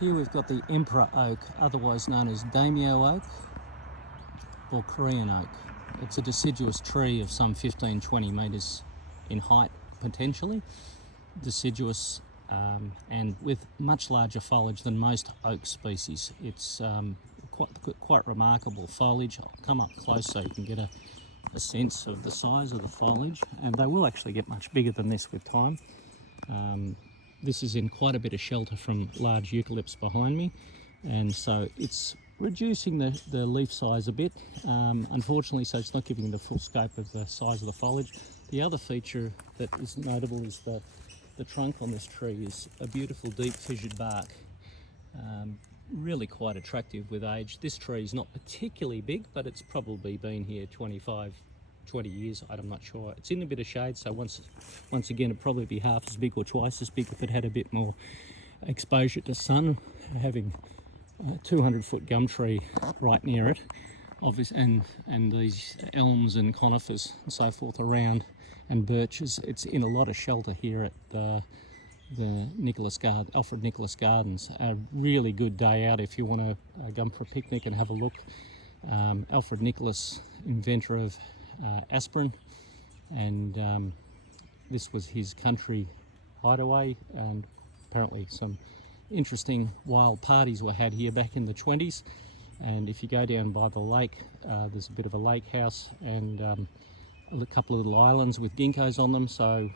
Here we've got the emperor oak, otherwise known as Daimyo Oak or Korean oak. It's a deciduous tree of some 15-20 metres in height potentially, deciduous and with much larger foliage than most oak species. It's quite remarkable foliage. I'll come up close so you can get a sense of the size of the foliage, and they will actually get much bigger than this with time. This is in quite a bit of shelter from large eucalypts behind me, and so it's reducing the leaf size a bit, unfortunately, so it's not giving the full scope of the size of the foliage. The other feature that is notable is that the trunk on this tree is a beautiful deep fissured bark, really quite attractive with age. This tree is not particularly big, but it's probably been here 20 years, I'm not sure. It's in a bit of shade, so once again it'd probably be half as big or twice as big if it had a bit more exposure to sun, having a 200-foot gum tree right near it, obviously, and these elms and conifers and so forth around, and birches. It's in a lot of shelter here at the Alfred Nicholas Gardens. A really good day out if you want to come for a picnic and have a look. Alfred Nicholas, inventor of aspirin, and this was his country hideaway, and apparently some interesting wild parties were had here back in the 20s. And if you go down by the lake, there's a bit of a lake house and a couple of little islands with ginkgos on them, so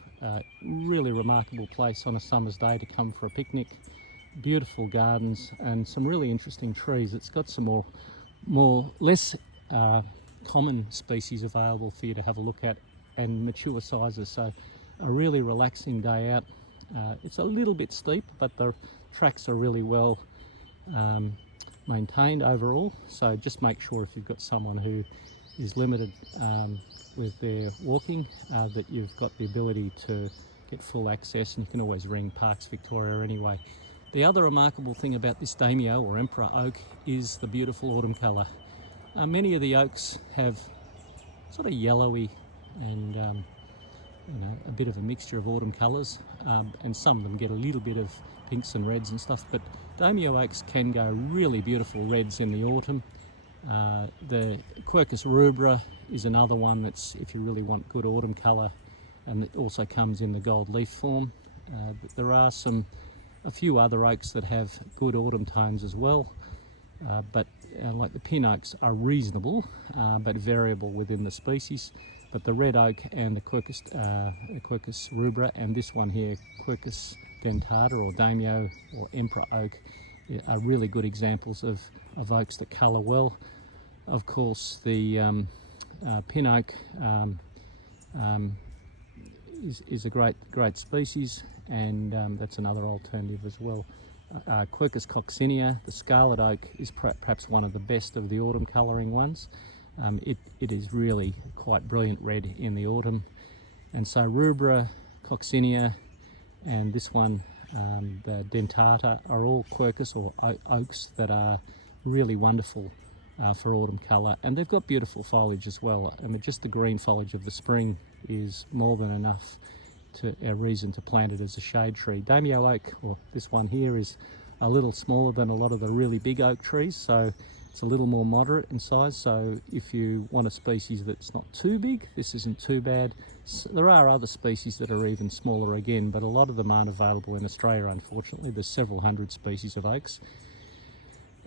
really remarkable place on a summer's day to come for a picnic. Beautiful gardens and some really interesting trees. It's got some less common species available for you to have a look at, and mature sizes, so a really relaxing day out. It's a little bit steep, but the tracks are really well maintained overall, so just make sure if you've got someone who is limited with their walking, that you've got the ability to get full access, and you can always ring Parks Victoria anyway. The other remarkable thing about this Daimyo or emperor oak is the beautiful autumn colour. Many of the oaks have sort of yellowy and a bit of a mixture of autumn colours, and some of them get a little bit of pinks and reds and stuff, but Daimyo oaks can go really beautiful reds in the autumn. The Quercus rubra is another one that's, if you really want good autumn colour, and it also comes in the gold leaf form. There are a few other oaks that have good autumn tones as well, but like the pin oaks are reasonable, but variable within the species. But the red oak and the Quercus rubra, and this one here, Quercus dentata or Daimyo or emperor oak, are really good examples of oaks that colour well. Of course, the pin oak is a great species, and that's another alternative as well. Quercus coccinea, the scarlet oak, is perhaps one of the best of the autumn colouring ones. It is really quite brilliant red in the autumn, and so rubra, coccinea, and this one, the dentata, are all Quercus or oaks that are really wonderful for autumn colour, and they've got beautiful foliage as well. I mean, just the green foliage of the spring is more than enough to a reason to plant it as a shade tree. Daimyo oak, or this one here, is a little smaller than a lot of the really big oak trees, so it's a little more moderate in size. So if you want a species that's not too big, this isn't too bad. There are other species that are even smaller again, but a lot of them aren't available in Australia, unfortunately. There's several hundred species of oaks.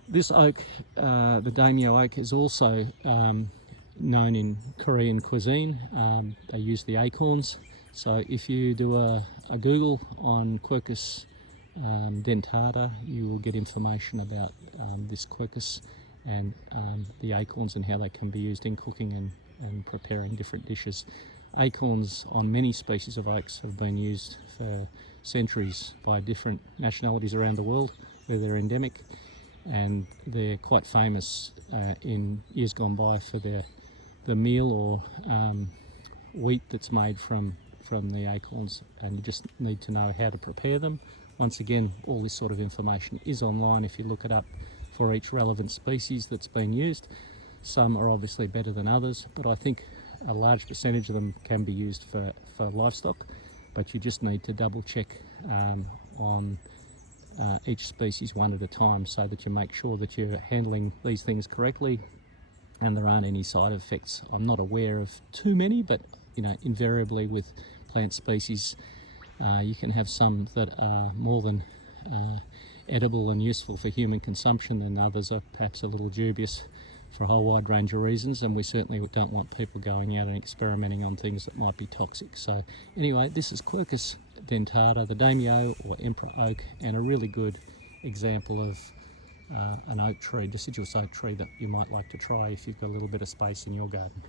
This oak, the Daimyo oak, is also known in Korean cuisine. They use the acorns. So if you do a Google on Quercus dentata, you will get information about this Quercus and the acorns and how they can be used in cooking and preparing different dishes. Acorns on many species of oaks have been used for centuries by different nationalities around the world where they're endemic, and they're quite famous in years gone by for the meal or wheat that's made from the acorns, and you just need to know how to prepare them. Once again, all this sort of information is online if you look it up for each relevant species that's been used. Some are obviously better than others, but I think a large percentage of them can be used for livestock, but you just need to double check on each species one at a time, so that you make sure that you're handling these things correctly and there aren't any side effects. I'm not aware of too many, but you know, invariably with plant species you can have some that are more than edible and useful for human consumption, and others are perhaps a little dubious for a whole wide range of reasons, and we certainly don't want people going out and experimenting on things that might be toxic. So anyway, this is Quercus dentata, the Daimyo or Emperor oak, and a really good example of an oak tree, deciduous oak tree, that you might like to try if you've got a little bit of space in your garden.